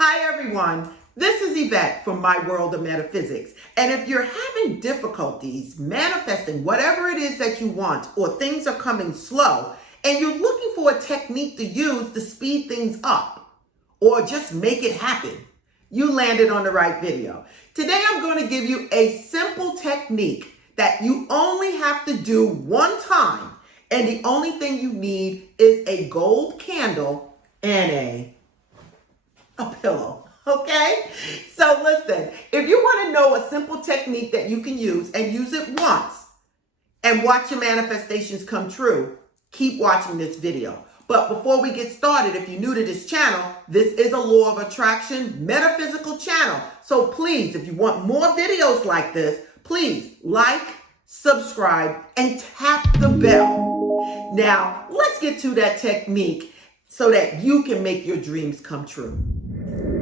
Hi everyone, this is Yvette from My World of Metaphysics. And if you're having difficulties manifesting whatever it is that you want, or things are coming slow, and you're looking for a technique to use to speed things up, or just make it happen, you landed on the right video. Today I'm going to give you a simple technique that you only have to do one time, and the only thing you need is a gold candle and a pillow. Okay? So listen, if you want to know a simple technique that you can use and use it once and watch your manifestations come true, keep watching this video. But before we get started, if you're new to this channel, this is a law of attraction metaphysical channel. So please, if you want more videos like this, please like, subscribe, and tap the bell. Now, let's get to that technique so that you can make your dreams come true.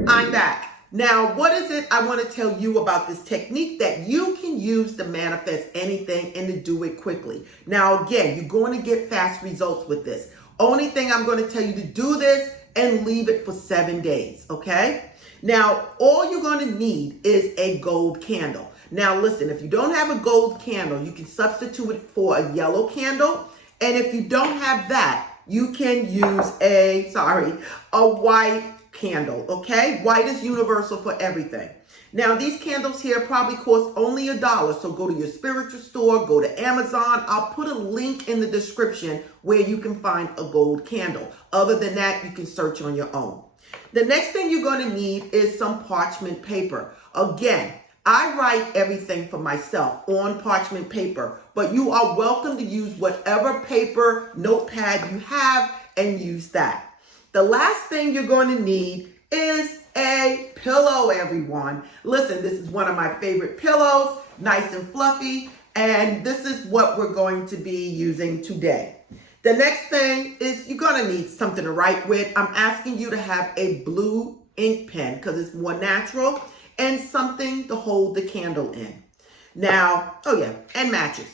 I'm back. Now, what is it I want to tell you about this technique that you can use to manifest anything and to do it quickly? Now, again, you're going to get fast results with this. Only thing I'm going to tell you to do this and leave it for 7 days, okay? Now, all you're going to need is a gold candle. Now, listen, if you don't have a gold candle, you can substitute it for a yellow candle. And if you don't have that, you can use a white candle, okay? White is universal for everything. Now, these candles here probably cost only $1, so go to your spiritual store, go to Amazon. I'll put a link in the description where you can find a gold candle. Other than that, you can search on your own. The next thing you're going to need is some parchment paper. Again, I write everything for myself on parchment paper, but you are welcome to use whatever paper, notepad you have and use that. The last thing you're going to need is a pillow, everyone. Listen, this is one of my favorite pillows, nice and fluffy, and this is what we're going to be using today. The next thing is you're going to need something to write with. I'm asking you to have a blue ink pen because it's more natural, and something to hold the candle in. Now, and matches.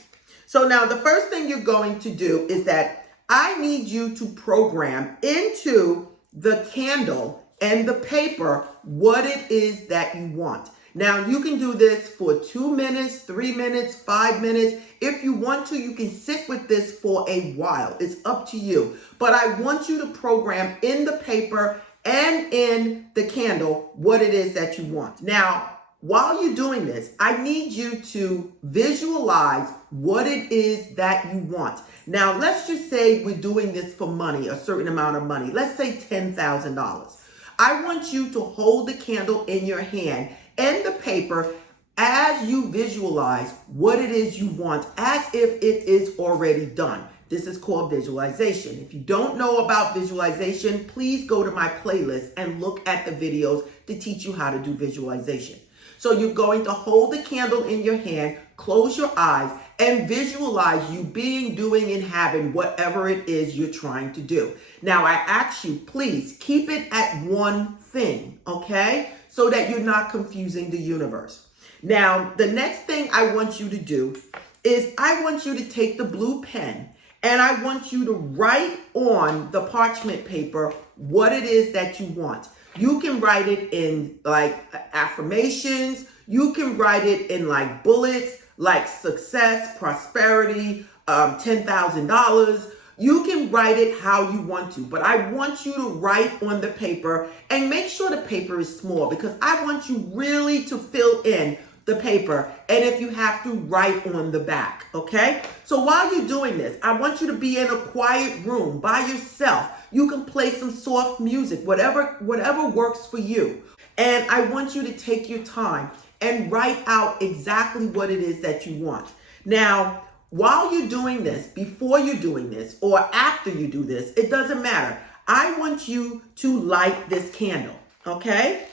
So now the first thing you're going to do is that I need you to program into the candle and the paper what it is that you want. Now, you can do this for 2 minutes, 3 minutes, 5 minutes. If you want to, you can sit with this for a while. It's up to you. But I want you to program in the paper and in the candle what it is that you want. Now, while you're doing this, I need you to visualize what it is that you want. Now, let's just say we're doing this for money, a certain amount of money. Let's say $10,000. I want you to hold the candle in your hand and the paper as you visualize what it is you want, as if it is already done. This is called visualization. If you don't know about visualization, please go to my playlist and look at the videos to teach you how to do visualization. So you're going to hold the candle in your hand, close your eyes, and visualize you being, doing, and having whatever it is you're trying to do. Now, I ask you, please keep it at one thing, okay? So that you're not confusing the universe. Now, the next thing I want you to do is I want you to take the blue pen and I want you to write on the parchment paper what it is that you want. You can write it in like affirmations. You can write it in like bullets, like success, prosperity, $10,000. You can write it how you want to, but I want you to write on the paper and make sure the paper is small because I want you really to fill in the paper, and if you have to, write on the back, okay? So while you're doing this, I want you to be in a quiet room by yourself. You can play some soft music, whatever works for you. And I want you to take your time and write out exactly what it is that you want. Now, while you're doing this, before you're doing this, or after you do this, it doesn't matter. I want you to light this candle, okay?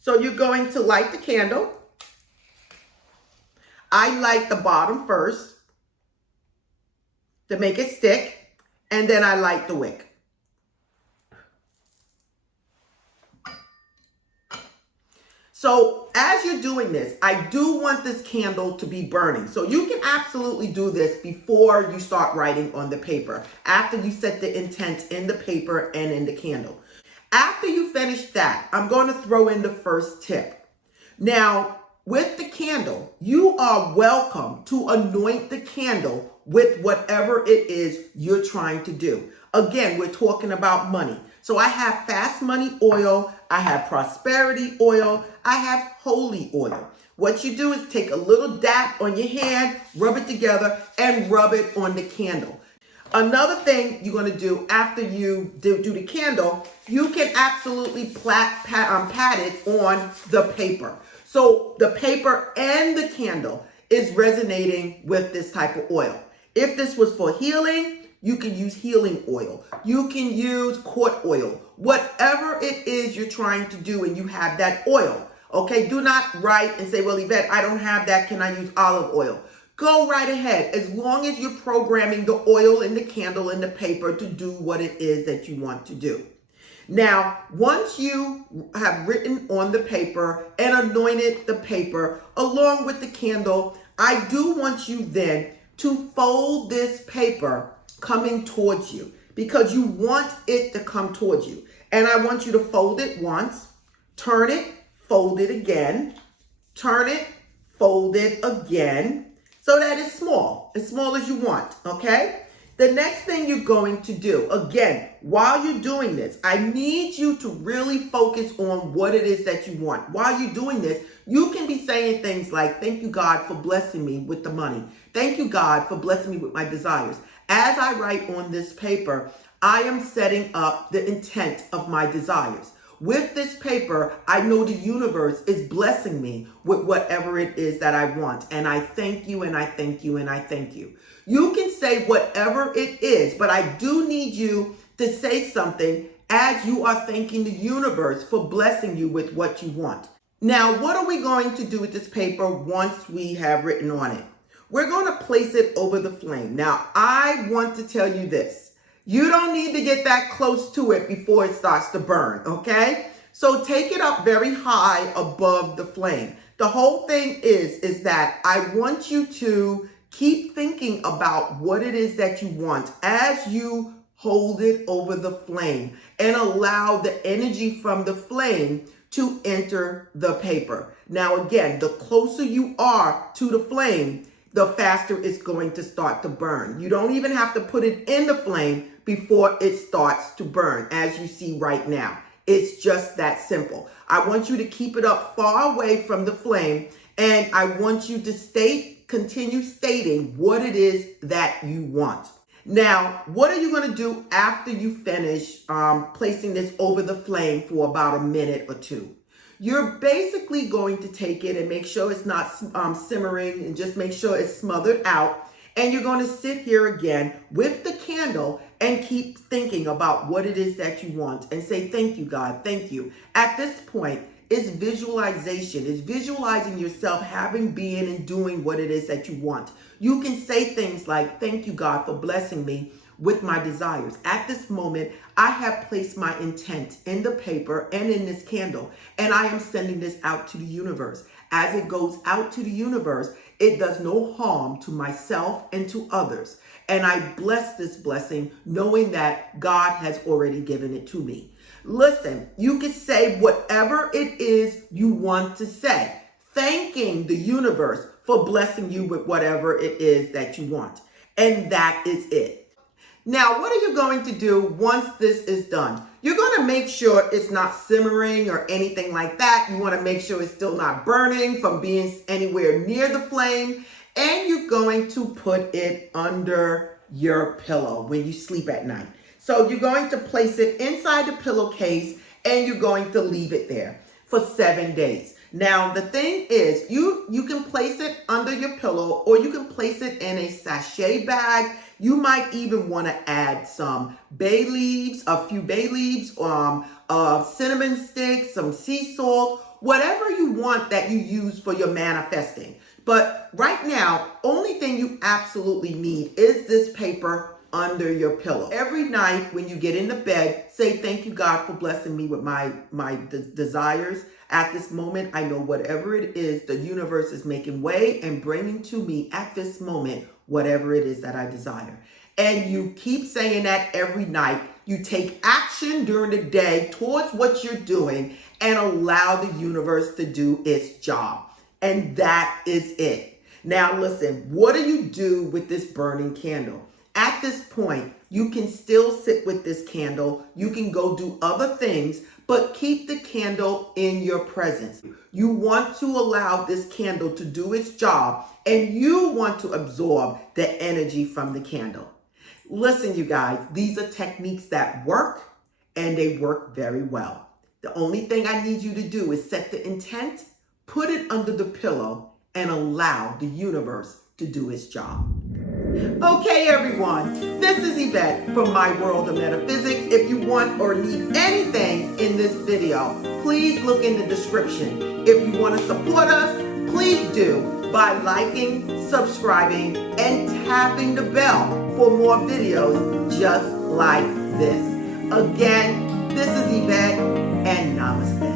So you're going to light the candle. I light the bottom first to make it stick, and then I light the wick. So as you're doing this, I do want this candle to be burning. So you can absolutely do this before you start writing on the paper, after you set the intent in the paper and in the candle. After you finish that, I'm going to throw in the first tip. Now, with the candle, you are welcome to anoint the candle with whatever it is you're trying to do. Again, we're talking about money. So I have fast money oil, I have prosperity oil, I have holy oil. What you do is take a little dab on your hand, rub it together, and rub it on the candle. Another thing you're going to do after you do the candle, you can absolutely pat it on the paper. So the paper and the candle is resonating with this type of oil. If this was for healing, you can use healing oil. You can use court oil. Whatever it is you're trying to do and you have that oil. Okay, do not write and say, well, Yvette, I don't have that. Can I use olive oil? Go right ahead, as long as you're programming the oil and the candle and the paper to do what it is that you want to do. Now, once you have written on the paper and anointed the paper along with the candle, I do want you then to fold this paper coming towards you because you want it to come towards you. And I want you to fold it once, turn it, fold it again, turn it, fold it again, so that it's small, as small as you want, okay? The next thing you're going to do, again, while you're doing this, I need you to really focus on what it is that you want. While you're doing this, you can be saying things like, thank you, God, for blessing me with the money. Thank you, God, for blessing me with my desires. As I write on this paper, I am setting up the intent of my desires. With this paper, I know the universe is blessing me with whatever it is that I want. And I thank you, and I thank you, and I thank you. You can say whatever it is, but I do need you to say something as you are thanking the universe for blessing you with what you want. Now, what are we going to do with this paper once we have written on it? We're going to place it over the flame. Now, I want to tell you this. You don't need to get that close to it before it starts to burn, okay? So take it up very high above the flame. The whole thing is that I want you to keep thinking about what it is that you want as you hold it over the flame and allow the energy from the flame to enter the paper. Now, again, the closer you are to the flame, the faster it's going to start to burn. You don't even have to put it in the flame before it starts to burn, as you see right now. It's just that simple. I want you to keep it up far away from the flame, and I want you to continue stating what it is that you want. Now, what are you going to do after you finish placing this over the flame for about a minute or two? You're basically going to take it and make sure it's not simmering, and just make sure it's smothered out. And you're going to sit here again with the candle and keep thinking about what it is that you want and say, thank you, God, thank you. At this point, it's visualization. It's visualizing yourself having, being, and doing what it is that you want. You can say things like, thank you, God, for blessing me with my desires. At this moment, I have placed my intent in the paper and in this candle, and I am sending this out to the universe. As it goes out to the universe, it does no harm to myself and to others. And I bless this blessing knowing that God has already given it to me. Listen, you can say whatever it is you want to say, thanking the universe for blessing you with whatever it is that you want. And that is it. Now, what are you going to do once this is done? You're going to make sure it's not simmering or anything like that. You want to make sure it's still not burning from being anywhere near the flame. And you're going to put it under your pillow when you sleep at night. So you're going to place it inside the pillowcase and you're going to leave it there for 7 days. Now, the thing is, you can place it under your pillow or you can place it in a sachet bag. You might even want to add some bay leaves, a few bay leaves, cinnamon sticks, some sea salt, whatever you want that you use for your manifesting. But right now, only thing you absolutely need is this paper under your pillow. Every night when you get into bed, say, thank you, God, for blessing me with my desires. At this moment, I know whatever it is, the universe is making way and bringing to me at this moment, whatever it is that I desire. And you keep saying that every night You take action during the day towards what you're doing and allow the universe to do its job. And that is it. Now listen, what do you do with this burning candle? At this point, you can still sit with this candle. You can go do other things, but keep the candle in your presence. You want to allow this candle to do its job, and you want to absorb the energy from the candle. Listen, you guys, these are techniques that work, and they work very well. The only thing I need you to do is set the intent, put it under the pillow, and allow the universe to do its job. Okay, everyone, this is Yvette from My World of Metaphysics. If you want or need anything in this video, please look in the description. If you want to support us, please do by liking, subscribing, and tapping the bell for more videos just like this. Again, this is Yvette, and namaste.